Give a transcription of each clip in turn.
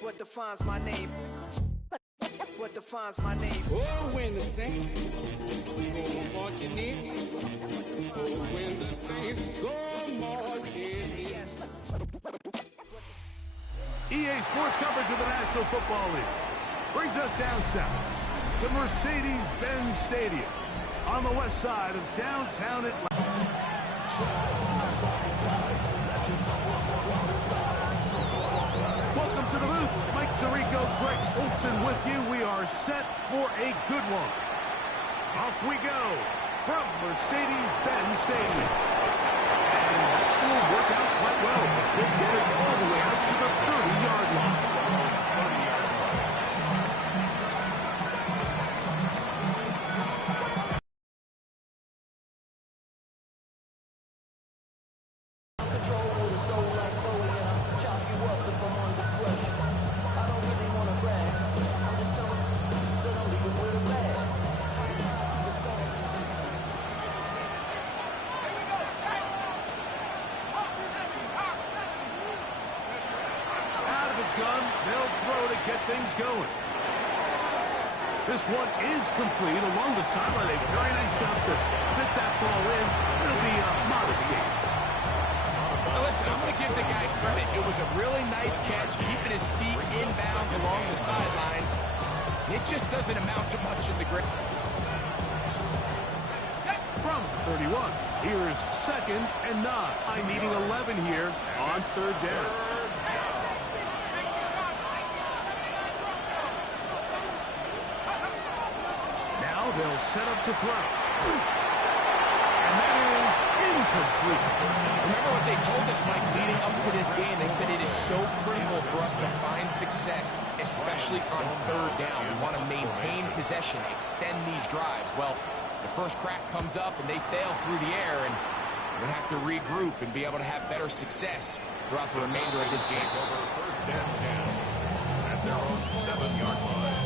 What defines my name? What defines my name? Oh, when the Saints go marching in. Oh, when the Saints go marching in. EA Sports coverage of the National Football League brings us down south to Mercedes-Benz Stadium on the west side of downtown Atlanta. Welcome to the booth. Mike Tirico, Greg Olson with you. We are set for a good one. Off we go from Mercedes-Benz Stadium. And this will work out quite well. We'll get it all the way out to the 30-yard line. They'll throw to get things going. This one is complete along the sideline. A very nice job to fit that ball in. It'll be a modest game. Now listen, I'm going to give the guy credit. It was a really nice catch, keeping his feet inbounds along the sidelines. It just doesn't amount to much in the grade. From 31, here's 2nd and 9. I'm needing 11 here on 3rd down. They'll set up to throw. And that is incomplete. Remember what they told us, Mike, leading up to this game? They said it is so critical for us to find success, especially on 3rd down. We want to maintain possession, extend these drives. Well, the first crack comes up and they fail through the air, and we're going to have to regroup and be able to have better success throughout the remainder of this game. Over 1st and 10 at their own 7-yard line.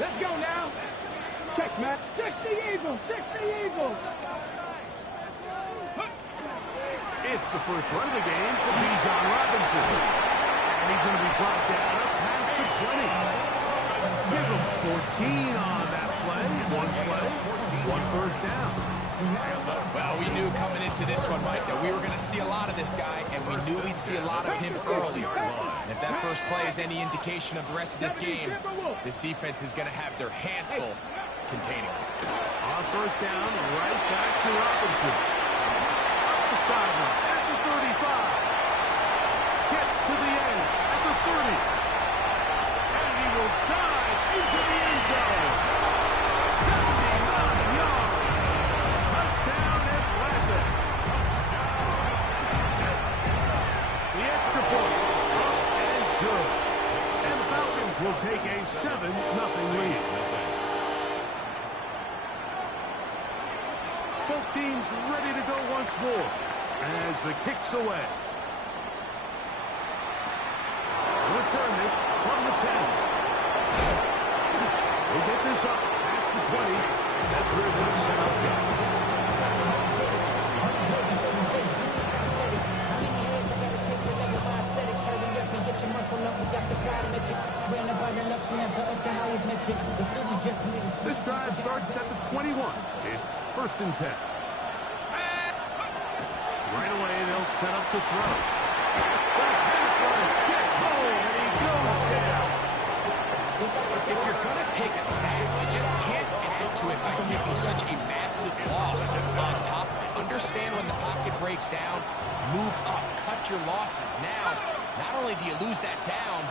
Let's go now. Check, Matt. Check the Eagles. Check the Eagles. It's the first run of the game for Bijan Robinson. And he's going to be brought down up past the 20. Give him 14 on that play. One first down. Well, we knew coming into this one, Mike, that we were going to see a lot of this guy, and we knew we'd see a lot of him earlier. And if that first play is any indication of the rest of this game, this defense is going to have their hands full containing him. On 1st down, right back to Robinson. Up the sideline at the 35. Gets to the edge at the 30. And he will dive into the end zone. 79 yards. Touchdown, Atlanta. The extra point. Up and good. And the Falcons will take a 7-0 lead. Both teams ready to go once more as the kick's away. Return this from the 10. We'll get this up past the 20. That's where they'll set up here. This drive starts at the 21. It's 1st and 10. Right away, they'll set up to throw. The pass rush gets home, and he goes down. If you're going to take a sack, you just can't add to it by taking such a massive loss on top. Understand when the pocket breaks down, move up, cut your losses. Now, not only do you lose that down,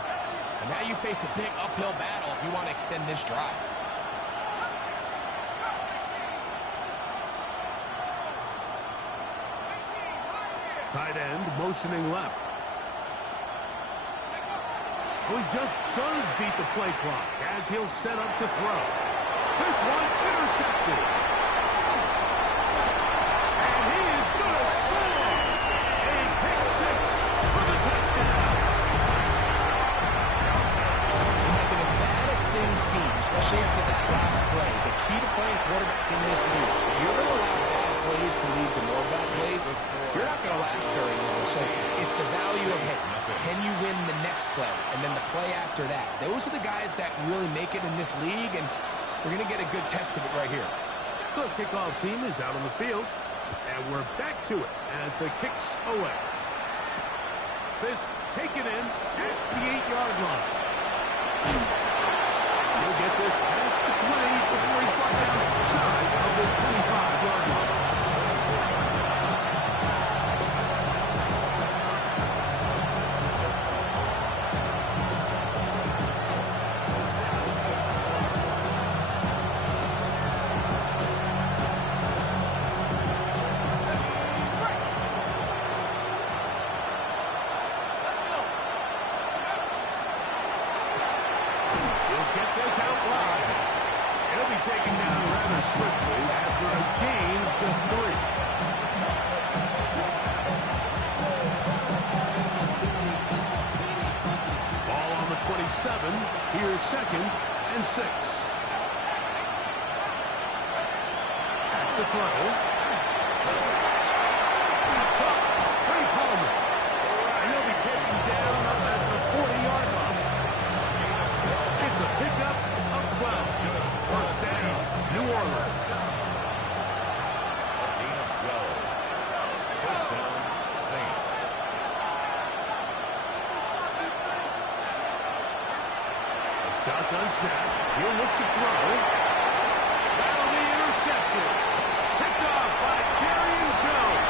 but now you face a big uphill battle if you want to extend this drive. Tight end motioning left. Well, he just does beat the play clock as he'll set up to throw. This one intercepted. And he is going to score. A pick six for the touchdown. Making as bad especially after that last play. The key to playing quarterback in this league, if you're going to allow bad plays to lead to more bad plays, you're not going to last very long. So it's the value of, hey, can you win the next play? And then the play after that. Those are the guys that really make it in this league, and we're going to get a good test of it right here. The kickoff team is out on the field, and we're back to it as the kick's away. This taken in at the 8-yard line. He'll get this past the 20 before he's brought down shy of the 25-yard line. Swiftly after a gain of just 3. Ball on the 27. Here's 2nd and 6. Back to throw. Trey Palmer. And he'll be taken down up at the 40-yard line. It's a pickup of 12. First down, New Orleans. A gain of 12. First down, Saints. A shotgun snap. He'll look to throw. That'll be intercepted. Picked off by Darian Jones.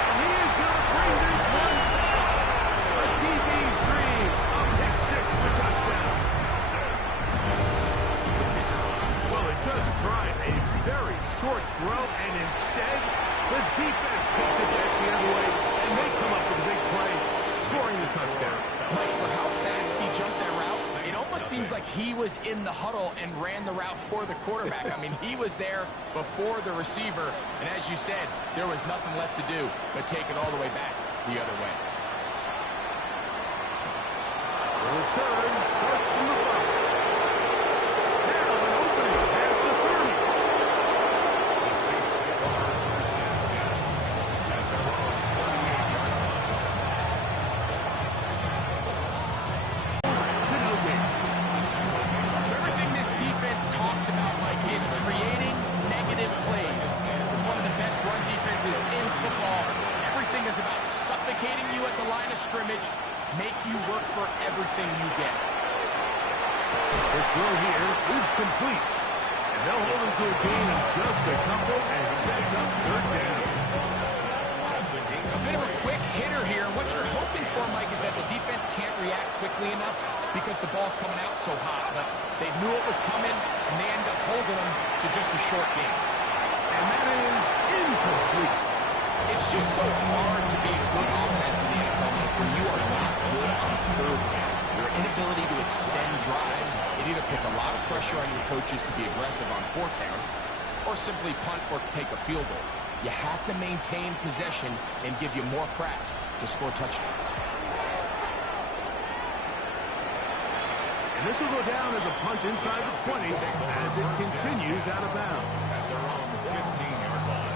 And he is going to bring this one back. A DB's dream. A pick 6 for touchdown. Well, it just tried a very short throw, and instead, the defense takes it back the other way, and they come up with a big play, scoring the touchdown. Mike, for how fast he jumped that route, it almost seems like he was in the huddle and ran the route for the quarterback. I mean, he was there before the receiver, and as you said, there was nothing left to do but take it all the way back the other way. The return starts from the 5. Now an opening past the 30. The Saints take over first and 10 at their own 38-yard line. So everything this defense talks about, Mike, is creating negative plays. It's one of the best run defenses in football. Everything is about suffocating you at the line of scrimmage, make you work for everything you get. The throw here is complete. And they'll hold him to a gain of just a couple and sets up 3rd down. A bit of a quick hitter here. What you're hoping for, Mike, is that the defense can't react quickly enough because the ball's coming out so hot. But they knew it was coming, and they end up holding them to just a short gain. And that is incomplete. It's just so hard to be a good offense in the NFL when you are not good on 3rd down. Your inability to extend drives, it either puts a lot of pressure on your coaches to be aggressive on 4th down or simply punt or take a field goal. You have to maintain possession and give you more cracks to score touchdowns. And this will go down as a punt inside the 20 as it continues out of bounds. At their own 15-yard line.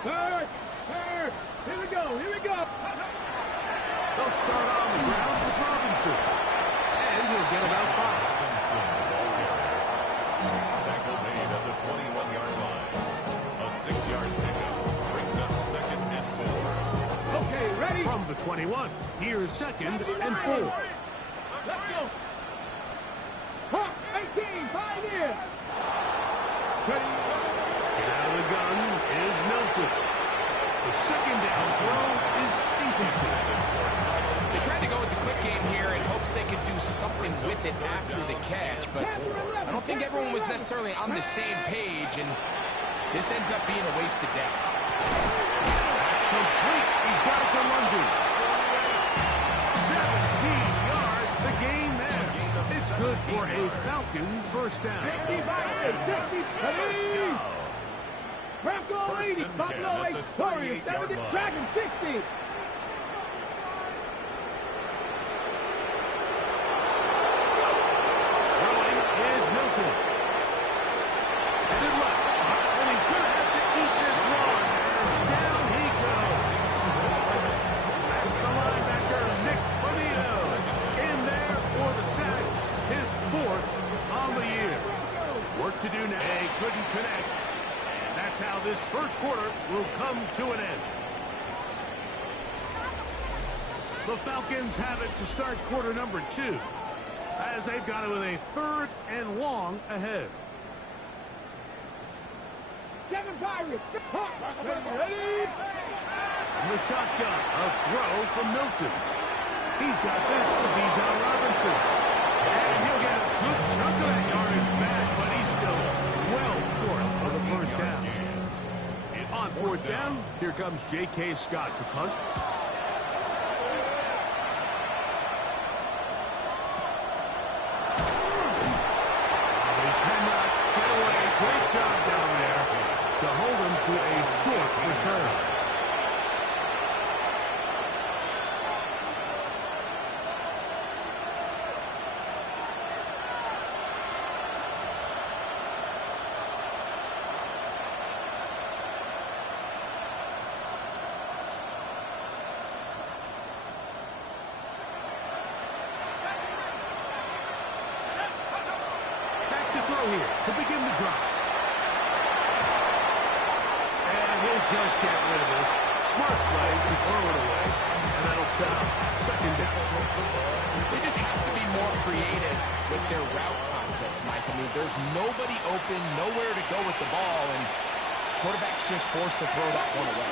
Third. Here we go. They'll start on the ground with Robinson. And he'll get about 5. Robinson, the ball carrier. Tackle made at the 21-yard line. A 6-yard pickup brings up 2nd and 4. Okay, ready? From the 21, here's 2nd and 4. Let's go. Hawk, 18, 5 here. Ready? Get out of the gun is Milton. The 2nd down throw is incomplete. They tried to go with the quick game here in hopes they could do something with it after the catch, but I don't think everyone was necessarily on the same page, and this ends up being a wasted down. That's complete. He's got it to London. 17 yards, the gain there. It's good for a Falcon first down. 55, 60, Bronco 80, Buffalo 8, Warriors 70, Dragon 60. Throwing is Milton. Headed left. And he's going to have to eat this run. And down he goes. That's the linebacker, Nick Bonito. In there for the sack. His 4th on the year. Work to do now. They couldn't connect. And that's how this first quarter will come to an end. The Falcons have it to start quarter number 2, as they've got it with a 3rd and long ahead. Kevin Pirates. Ready? From the shotgun, a throw from Milton. He's got this to Bijan Robinson. And he'll get a good chunk of that yardage back, but he's still well short of the first down. On 4th down, here comes J.K. Scott to punt. Great job down there to hold him to a short return. Back to throw here to begin the drive. Just get rid of this. Smart play to throw it away. And that'll set up 2nd down. They just have to be more creative with their route concepts, Mike. I mean, there's nobody open, nowhere to go with the ball, and quarterback's just forced to throw that one away.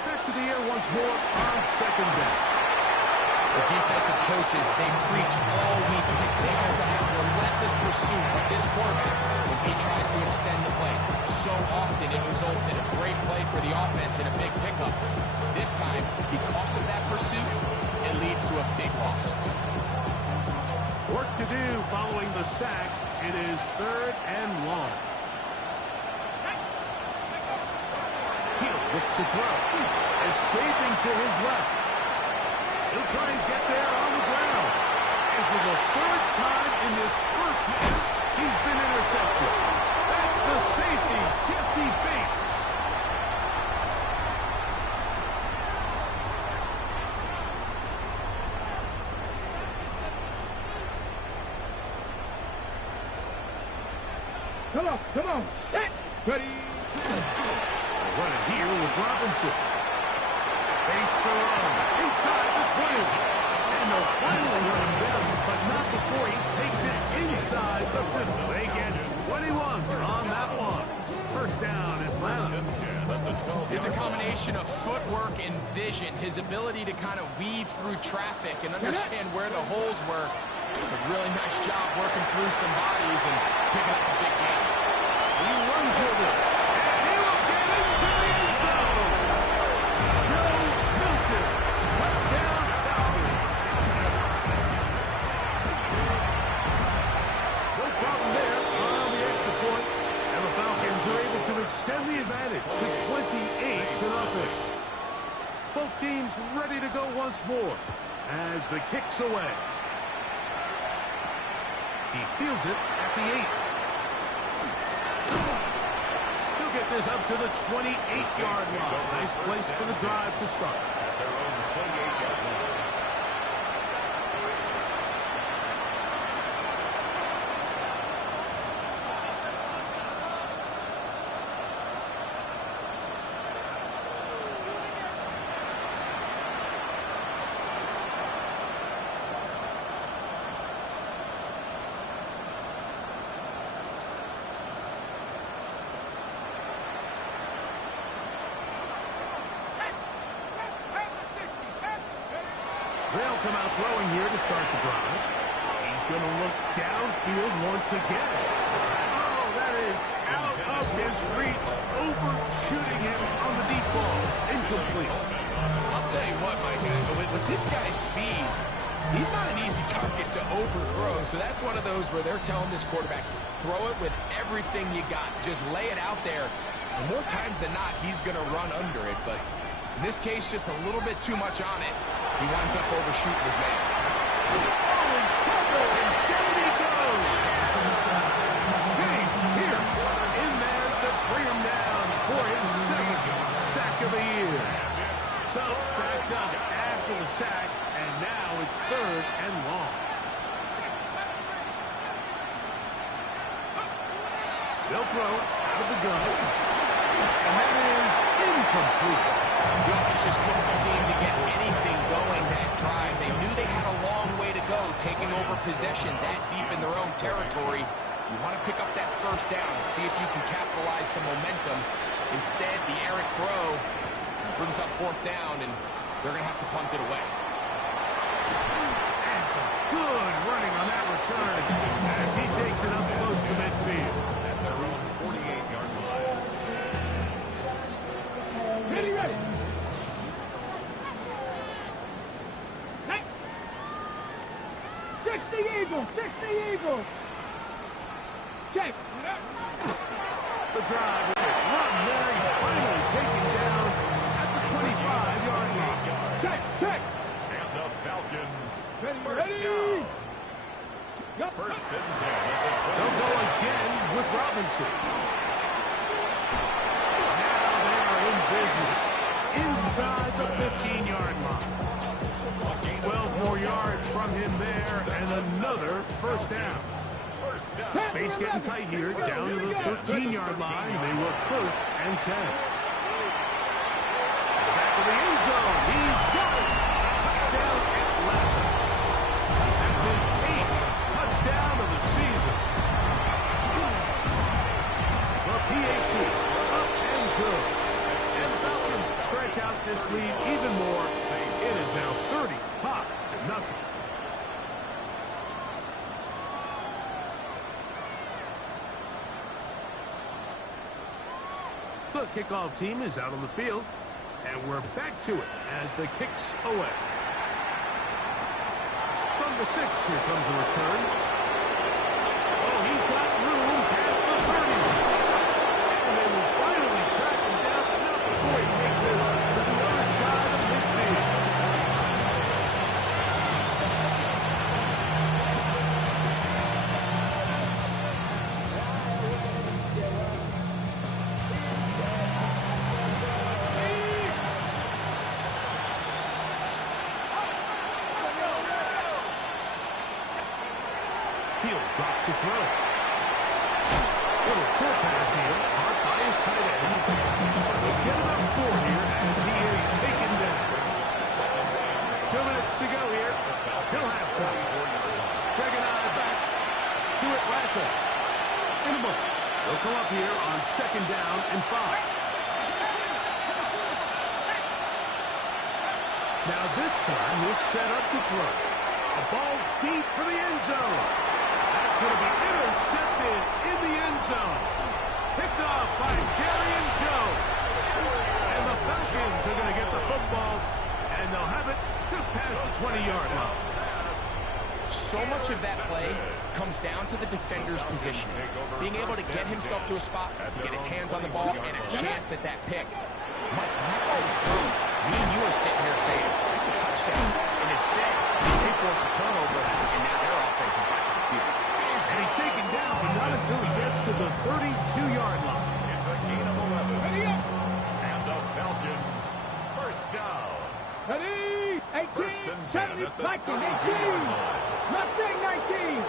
Back to the air once more on 2nd down. The defensive coaches, they preach all week. They have to have relentless pursuit of this quarterback when he tries to extend the play. So often it results in a great play for the offense and a big pickup. This time, because of that pursuit, it leads to a big loss. Work to do following the sack. It is 3rd and long. He'll look to throw. Escaping to his left. He'll try and get there on the ground. And for the 3rd time in this first half, he's been intercepted. That's the safety, Jesse Bates. Come on. Set. Ready. Running here with Robinson. Space to run. Inside the 20. And they'll finally let him down, but not before he takes it inside the 50. They get 21 on that one. 1st down, Atlanta. It's a combination of footwork and vision, his ability to kind of weave through traffic and understand where the holes were. It's a really nice job working through some bodies and picking up a big game. He runs with it. And he will get into the end zone. Joe Milton. Touchdown, Falcons. No problem there on the extra point. And the Falcons are able to extend the advantage to 28-0. Both teams ready to go once more as the kick's away. He fields it at the 8. He'll get this up to the 28-yard line. Nice place for the drive to start. At their own 28-yard line. They'll come out throwing here to start the drive. He's going to look downfield once again. Oh, that is out of his reach, overshooting him on the deep ball. Incomplete. I'll tell you what, Mike, with this guy's speed, He's not an easy target to overthrow, so that's one of those where they're telling this quarterback, throw it with everything you got. Just lay it out there. And more times than not, he's going to run under it, but in this case, just a little bit too much on it. He winds up overshooting his man. Oh, in trouble, and down he goes. James Pierce in there to bring him down for his second sack of the year. So backed up after the sack, and now it's 3rd and long. They'll throw out of the gun, and that is incomplete. The offense just couldn't seem to get anything going that drive. They knew they had a long way to go, taking over possession that deep in their own territory. You want to pick up that first down and see if you can capitalize some momentum. Instead, the errant throw brings up 4th down, and they're going to have to punt it away. And some good running on that return as he takes it up close to midfield. At their own 48-yard line. Ready, ready. Hey. 60 Eagles, 60 Eagles. Check. The drive with it. Run there. He's finally taken down at the 25-yard line. Check. And the Falcons, Ready, first ready. down. Yup. 1st and 10 at They'll go again with Robinson. Now they are in business inside the 15-yard line. 12 more yards from him there, and another first down. Space getting tight here, down to the 13-yard line. They work 1st and 10. Back to the end zone. He's got it. Touchdown at left. That's his 8th touchdown of the season. The PAT up and good. And the Falcons stretch out this lead even more. It is now 35-0. The kickoff team is out on the field, and we're back to it as the kicks away. From the 6, here comes a return. Oh, he's got room past the 30. And they will finally track him down now before he takes this to the other side of midfield. He'll drop to throw. Little short pass here, caught by his tight end. They'll get him up 4 here as he is taken down. 2 minutes to go here till halftime. Craig and I back to Atlanta. In a moment, they'll come up here on 2nd down and 5. Now this time he'll set up to throw. A ball deep for the end zone. That's going to be intercepted in the end zone. Picked off by Jerry Jones. And the Falcons are going to get the football, and they'll have it just past the 20-yard line. So much of that play comes down to the defender's position. Being able to get himself to a spot, to get his hands on the ball, and a chance at that pick. Mike, when that ball was thrown, me and you are sitting here saying, it's a touchdown. And instead, they force a turnover, and now their offense is back on the field. And he's taken down, but not until he gets to the 32-yard line. It's a gain of 11. Ready up. And the Falcons, first down. Ready. 18. 1st and 10 70. at the 19. 18. 32-yard line. Mustang 19.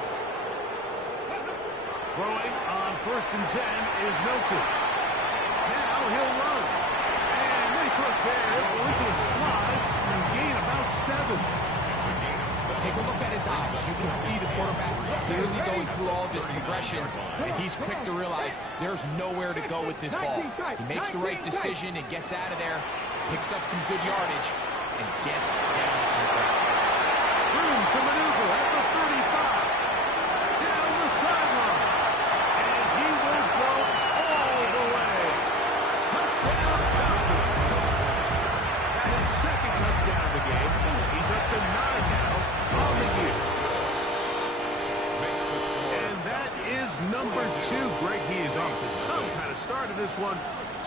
Throwing on 1st and 10 is Milton. Now he'll run. And nice look there. Going to a slide and gain about 7. It's a gain of 7. Take a look at his eyes. You can see the quarterback clearly going through all of his progressions, and he's quick to realize there's nowhere to go with this ball. He makes the right decision and gets out of there, picks up some good yardage, and gets down on the ground. Room to maneuver at the 35. Down the sideline. And he will go all the way. Touchdown, Falcons. That is 2nd touchdown of the game. He's up to 9 now on started this one.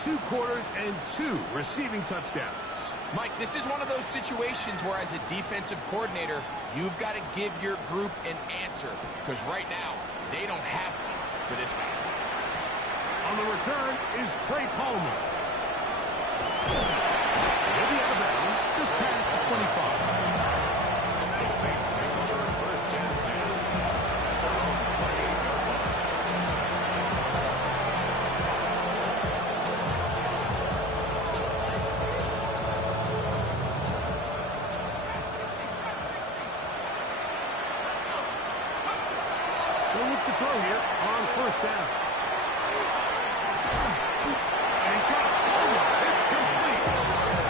2 quarters and 2 receiving touchdowns. Mike, this is one of those situations where as a defensive coordinator, you've got to give your group an answer, because right now, they don't have one for this guy. On the return is Trey Palmer. He'll be out of bounds, just past the 25. The Saints take over first and 10. Their own 28-yard line. They'll look to throw here on first down. And he's got Palmer. It's complete.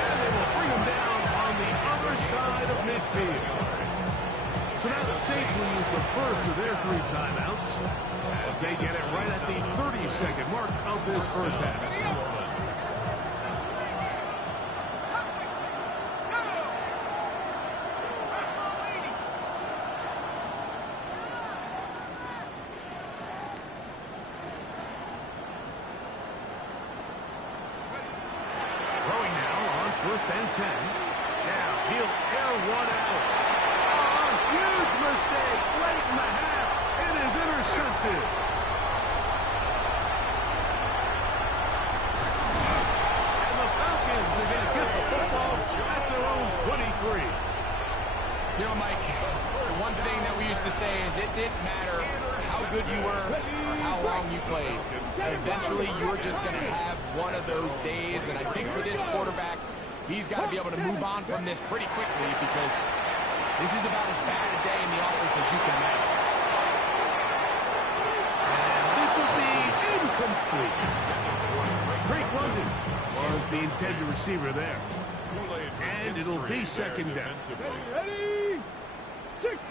And they will bring him down on the other side of midfield. So now the Saints will use the first of their 3 timeouts as they get it right at the 30-second mark of this first half. Throwing now on first and 10. Now he'll air one out. Oh, huge mistake late in the half. It is intercepted. And the Falcons are going to get the football at their own 23. You know, Mike, the one thing that we used to say is it didn't matter how good you were or how long you played. Eventually, you're just going to have one of those days, and I think for this quarterback, he's got to be able to move on from this pretty quickly because this is about as bad a day in the office as you can imagine. And this will be incomplete. Drake London was the intended receiver there. And it'll be second down. Ready?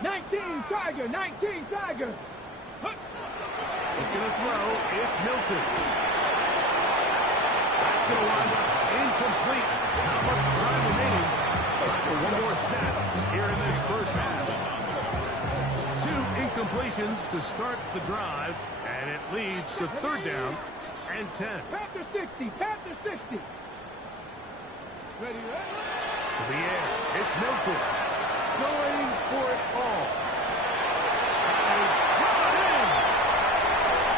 19 Tiger, 19 Tiger. Looking to throw, it's Milton. That's going to wind up incomplete. Not much time remaining. For one more snap here in this first half. 2 incompletions to start the drive, and it leads to third down and 10. Panther 60, Panther 60. Ready? To the air, it's Milton. Going for it all. And he's brought in.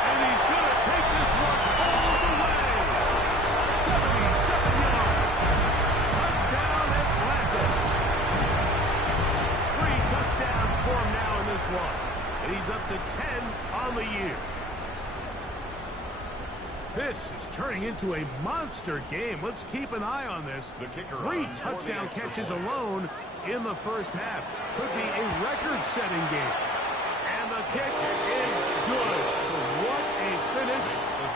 And he's going to take this one all the way. 77 yards. Touchdown Atlanta. 3 touchdowns for him now in this one. And he's up to 10 on the year. This is turning into a monster game. Let's keep an eye on this. The kicker 3 on touchdown 40 catches alone in the first half. Could be a record-setting game. And the kick is good. So what a finish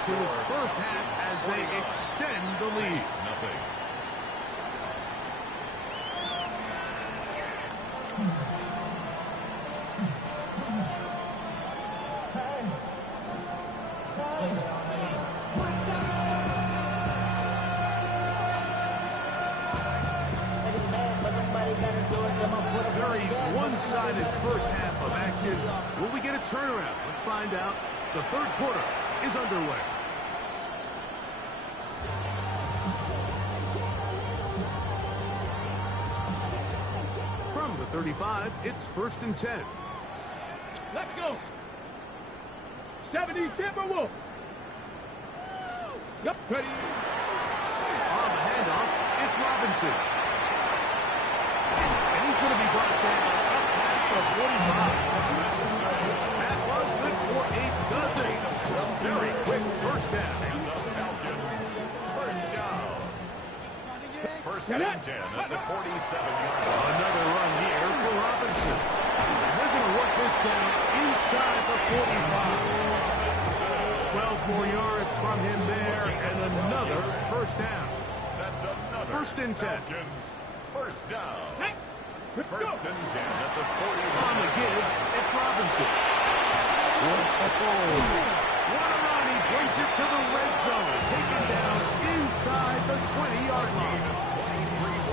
to this first half as they extend the lead. Nothing. Very one-sided first half of action. Will we get a turnaround? Let's find out. The third quarter is underway. From the 35, it's first and 10. Let's go. 70 Timberwolves. Yep, ready. On the handoff, it's Robinson. And he's going to be brought down up past the 45. That was good for a dozen. Very quick first down. And the Falcons, first down. First and 10 at the 47-yard line. Another run here for Robinson. And they're going to work this down inside the 45. 12 more yards from him there, and another first down. That's another First and 10. Falcons, first down. Hey, let's go. First and 10 at the 41. On the give, it's Robinson. What a run. He brings it to the red zone. Taken down inside the 20-yard line.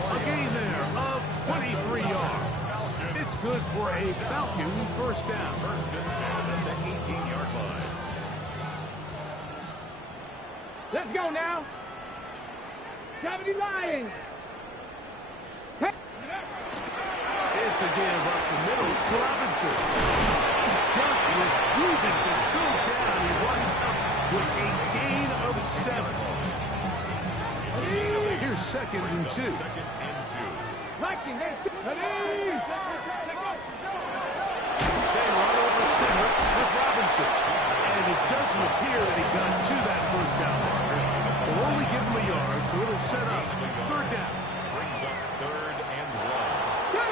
A gain there of 23 yards. It's good for a Falcon first down. First and 10 at the 18-yard line. Let's go now. 70 Lions. Hey. It's a give up the middle to Robinson. Just refusing to go down. He winds up with a gain of 7. Here's 2nd and 2. Liking it. Ready. They run over center with Robinson. And it doesn't appear that he got to that first down marker. They'll only give him a yard, so it'll set up 3rd down. Brings up 3rd and 1. Go.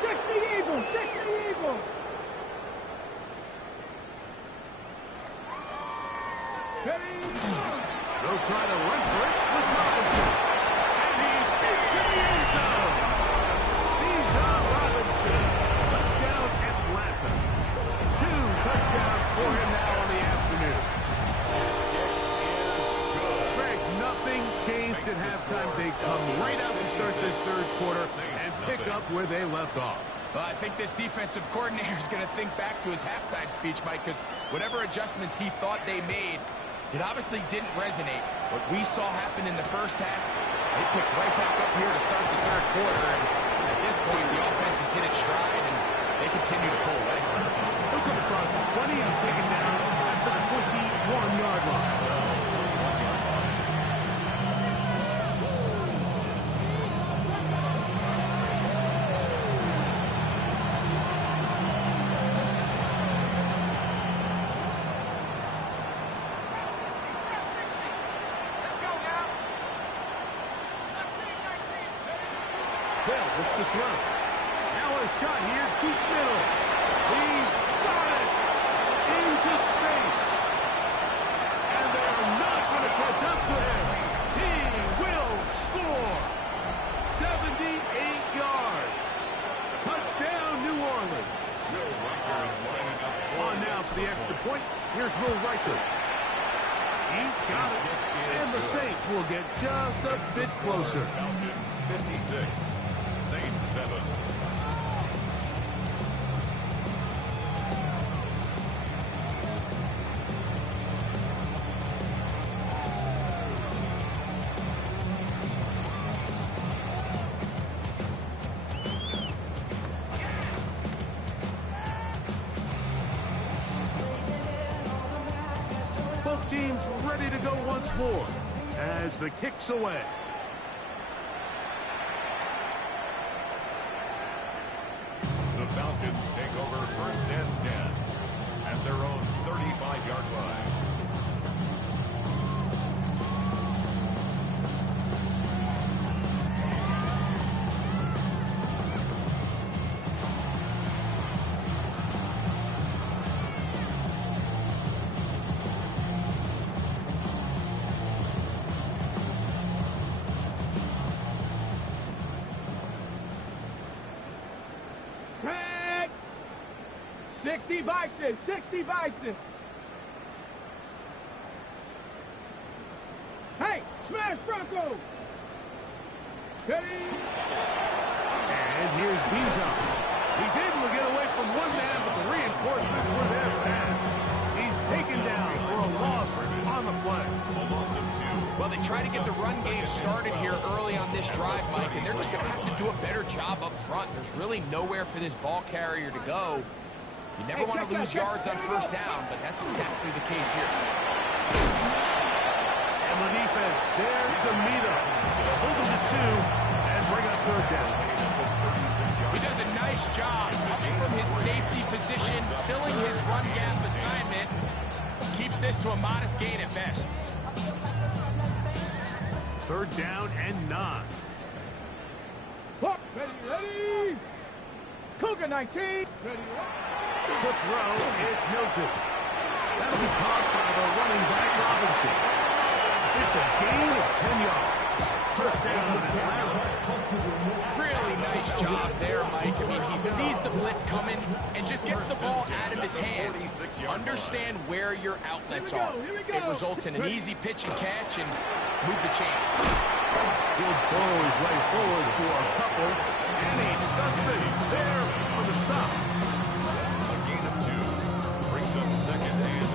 60 Eagles. 60 Eagles. Ready. They'll try to run for it with Robinson. And he's into the end zone. Bijan Robinson. Touchdown Atlanta. 2 touchdowns for him now on the afternoon. Greg, nothing changed at halftime. They come right out to start this 3rd quarter and pick up where they left off. Well, I think this defensive coordinator is going to think back to his halftime speech, Mike, because whatever adjustments he thought they made, it obviously didn't resonate. What we saw happen in the first half, they picked right back up here to start the 3rd quarter, and at this point, the offense has hit its stride, and they continue to pull away. They'll come across the 20 and take it down at the 21-yard line. Bell looks to throw. Now a shot here, deep middle. He's got it into space. And they're not going to catch up to him. He will score. 78 yards. Touchdown, New Orleans. On now for the extra point. Here's Will Riker. He's got it. And the Saints will get just a bit closer. Falcons 56. Saints 7. Both teams ready to go once more as the kick's away. The Falcons take over 1st and 10 at their own 35-yard line. Red. 60 Bison. 60 Bison. Hey, smash Bronco. Ready. And here's Bijan. He's able to get away from one man, but the reinforcements were there fast. He's taken down for a loss on the play. A loss of 2. Well, they try to get the run game started here early on this drive, Mike, and they're just going to have to do a better job up front. There's really nowhere for this ball carrier to go. You never want to lose yards on 1st down, but that's exactly the case here. And the defense there to meet up. They'll hold them to 2 and bring up 3rd down. He does a nice job coming from his safety position, filling his run gap assignment. Keeps this to a modest gain at best. 3rd down and 9. Clock. Ready. Cougar 19. Ready. To throw, it's Milton. That'll be caught by the running back, Robinson. It's a gain of 10 yards. 1st down, Atlanta. Really nice job there, Mike. I mean, he sees the blitz coming and just gets the ball out of his hands. Understand where your outlets are. It results in an easy pitch and catch and move the chains. He'll burrow his way forward for a couple, and he studs things there on the stop. A gain of 2 brings up 2nd and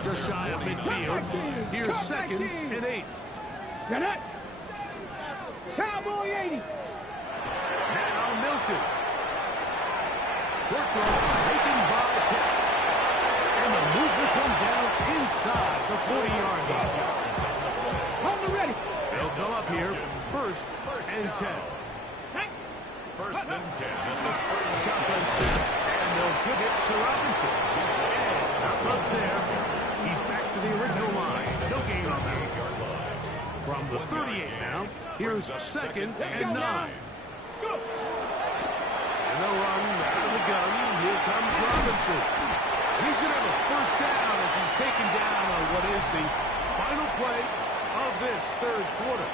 8. Just shy of midfield. Here's second and 8. Get it. Cowboy 80. Now Milton. Short throw taken by Pitts. And they'll move this one down inside the 40-yard line. Hold the ready. They'll go up here, first and 10. First and 10 at the 30. Shotgun snap, and they'll give it to Robinson. And not much there. He's back to the original line. No gain on that. From the 38 now, here's second and 9. And they'll run out of the gun. Here comes Robinson. He's going to have a first down as he's taken down on what is the final play of this third quarter.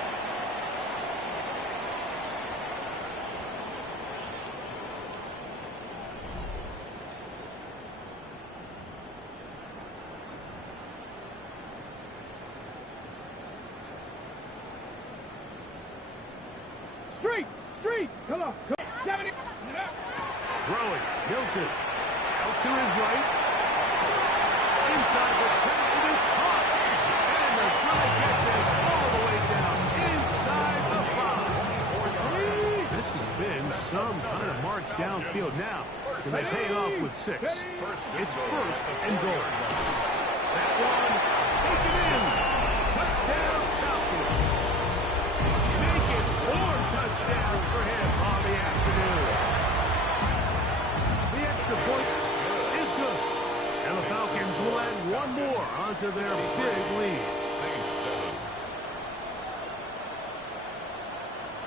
Street. Come on. 70. Throwing. Milton. Out to his right. Inside the 10. It is caught. And they're going to get this all the way down inside the 5. This has been some kind of march downfield now. Can they pay it off with 6? It's first and goal. That one taken in. Touchdown Falcons. Make it 4 touchdowns for him on the afternoon. The extra point is good. And the Falcons will add one more onto their big lead.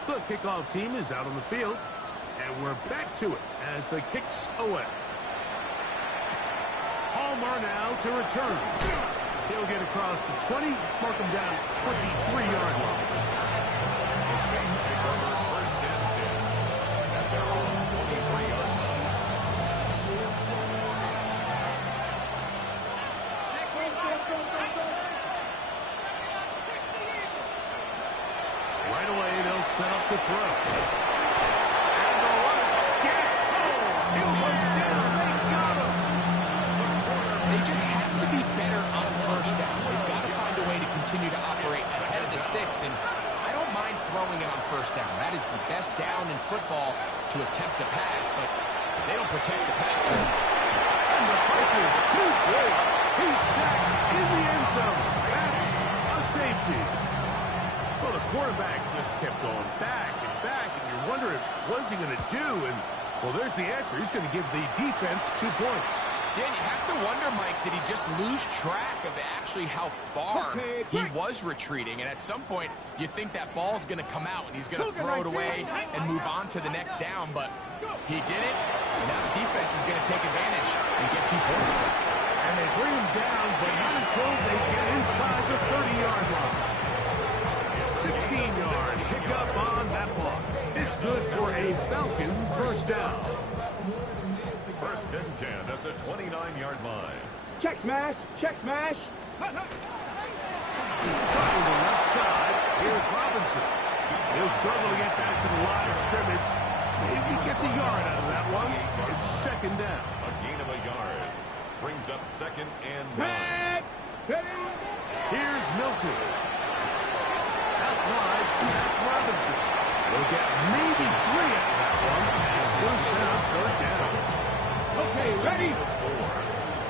The kickoff team is out on the field. And we're back to it as the kick's away. Palmer now to return. He'll get across the 20, mark him down at 23-yard line. The Saints take over first and 10 at their own 23-yard line. Right away, they'll set up to throw. And the rush gets home. He'll go down. They got him. They just have to be better on first down. They've got to find a way to continue to operate ahead of the sticks, and I don't mind throwing it on first down. That is the best down in football to attempt to pass, but if they don't protect the passer. And the pressure too great. He's sacked in the end zone. That's a safety. Well, the quarterback just kept going back, and you're wondering, what is he going to do? And, well, there's the answer. He's going to give the defense 2 points. Yeah, and you have to wonder, Mike, did he just lose track of actually how far he was retreating? And at some point, you think that ball's going to come out, and he's going to throw it away and move on to the next down. But he did it, and now the defense is going to take advantage and get 2 points. And they bring him down, but not until they get inside the 30-yard line. 16-yard pickup on that block. It's good for a Falcon first down. First and 10 at the 29-yard line. Check smash. Trying the left side. Here's Robinson. He'll struggle to get back to the line of scrimmage. Maybe he gets a yard out of that one. It's second down. A gain of a yard brings up second and 9. Here's Milton. Out wide, that's Robinson. They'll get maybe 3 out of that one. It's going to set up third down. Okay, ready. 4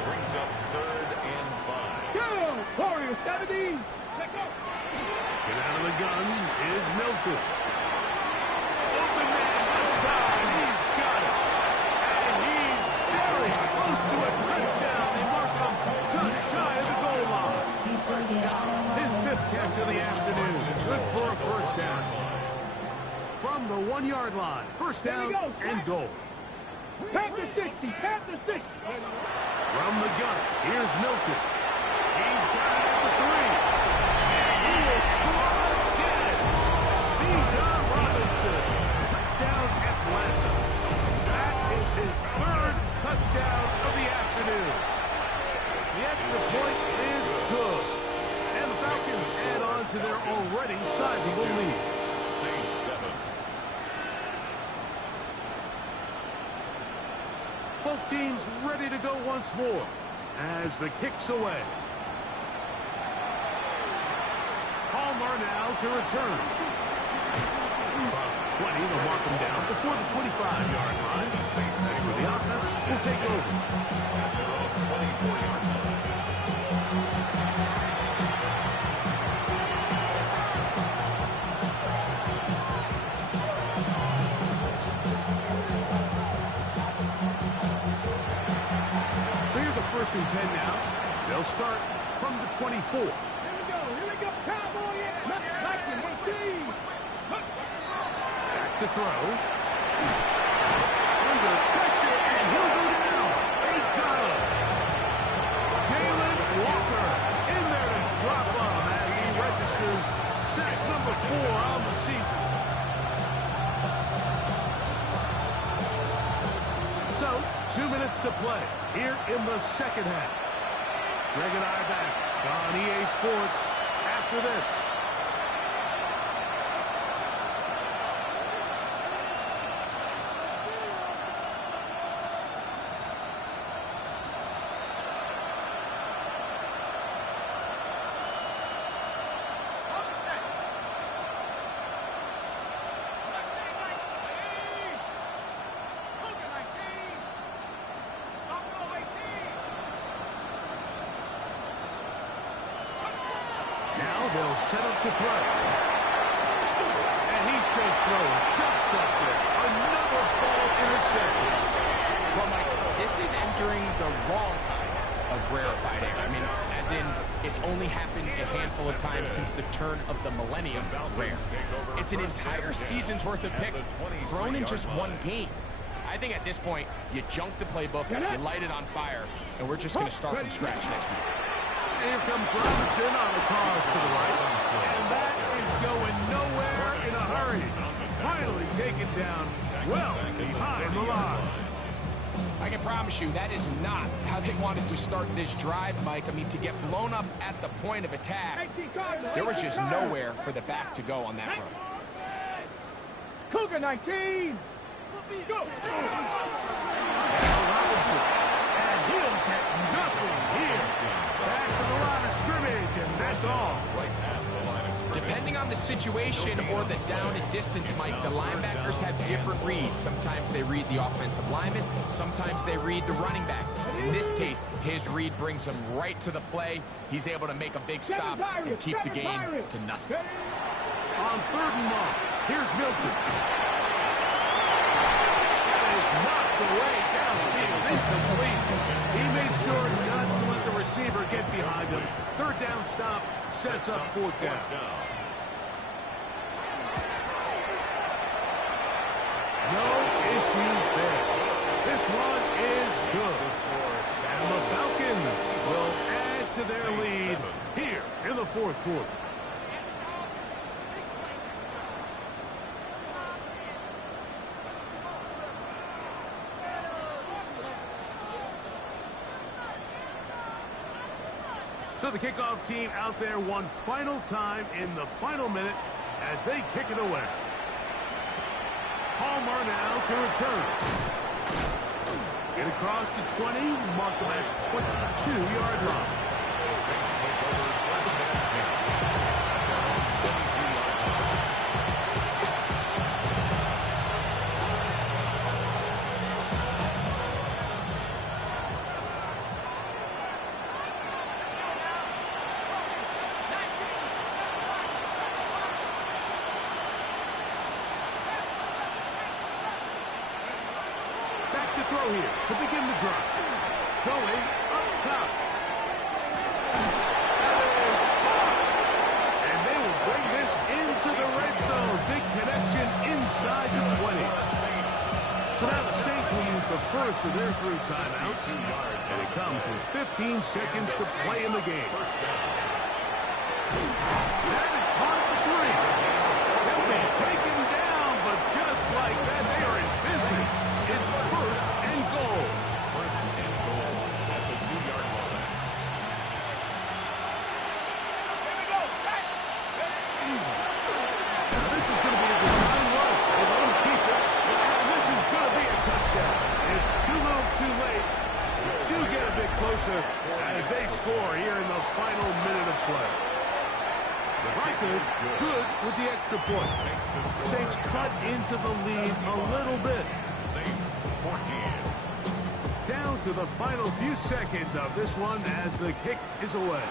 brings up third and 5. Go. Warrior 70. Let go. Get out of the gun is Milton. Open man outside. He's got it. And he's very close to a touchdown. They mark him just shy of the goal line. His 5th catch of the afternoon. Good for a first down. From the 1-yard line. First down and goal. Panther 60. Panther 60. From the gun, here's Milton. He's got it at the 3. And he will score again. Bijan Robinson. Touchdown Atlanta. That is his 3rd touchdown of the afternoon. The extra point is good. And the Falcons add on to their already sizable lead. Saints 7. Both teams ready to go once more as the kick's away. Palmer now to return. Across the 20, they'll mark him down before the 25-yard line. That's where the offense will take over. At their own 24-yard line. So here's a 1st and 10 now. They'll start from the 24. Here we go, cowboy, like you, Back to throw. Under pressure, and he'll go down. They got him. Galen Walker in there to drop him as he registers sack number 4 on the season. So, 2 minutes to play here in the second half. Greg and I are back on EA Sports after this. Now they'll set up to throw. And he's just throwing ducks up there. Another ball intercepted. Well, Mike, this is entering the wrong kind of rarefied air. I mean, as in, it's only happened a handful of times since the turn of the millennium rare. It's an entire season's worth of picks thrown in just one game. I think at this point, you junk the playbook, you light it on fire, and we're just going to start from scratch next week. Here comes Robinson on the toss to the right. And that is going nowhere in a hurry. Finally taken down well behind the line. I can promise you that is not how they wanted to start this drive, Mike. I mean, to get blown up at the point of attack, there was just nowhere for the back to go on that run. Cougar 19. Go. Now Robinson. And he'll get nothing here. Back to the line of scrimmage, and that's all. Depending on the situation or the down and distance, Mike, the linebackers have different reads. Sometimes they read the offensive lineman. Sometimes they read the running back. In this case, his read brings him right to the play. He's able to make a big stop and keep the game to nothing. On 3rd and long, here's Milton. That is knocked away downfield. Incomplete. He made sure not to let the receiver get behind him. 3rd down stop sets up 4th down. No issues there. This one is good. And the Falcons will add to their lead here in the 4th quarter. So the kickoff team out there one final time in the final minute as they kick it away. Palmer now to return. Get across the 20, mark them at the 22-yard line. The Saints take over first and 10. To throw here to begin the drive. Going up top. And they will bring this into the red zone. Big connection inside the 20. So now the Saints will use the first of their 3 timeouts. And it comes with 15 seconds to play in the game. That is caught for 3. They'll be taken down, but just like that, they are in business. It's 1st and goal. 1st and goal at the 2-yard line. Now this is going to be a design run. They want to keep it. And this is going to be a touchdown. It's too little too late. Do get a bit closer as they score here in the final minute of play. The Reichard's good with the extra point. Saints cut into the lead a little bit. Saints 14. Down to the final few seconds of this one as the kick is away.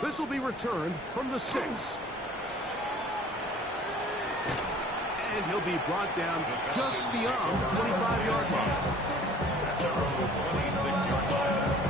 This will be returned from the 6. And he'll be brought down just beyond the 25-yard line. At their own 26-yard line.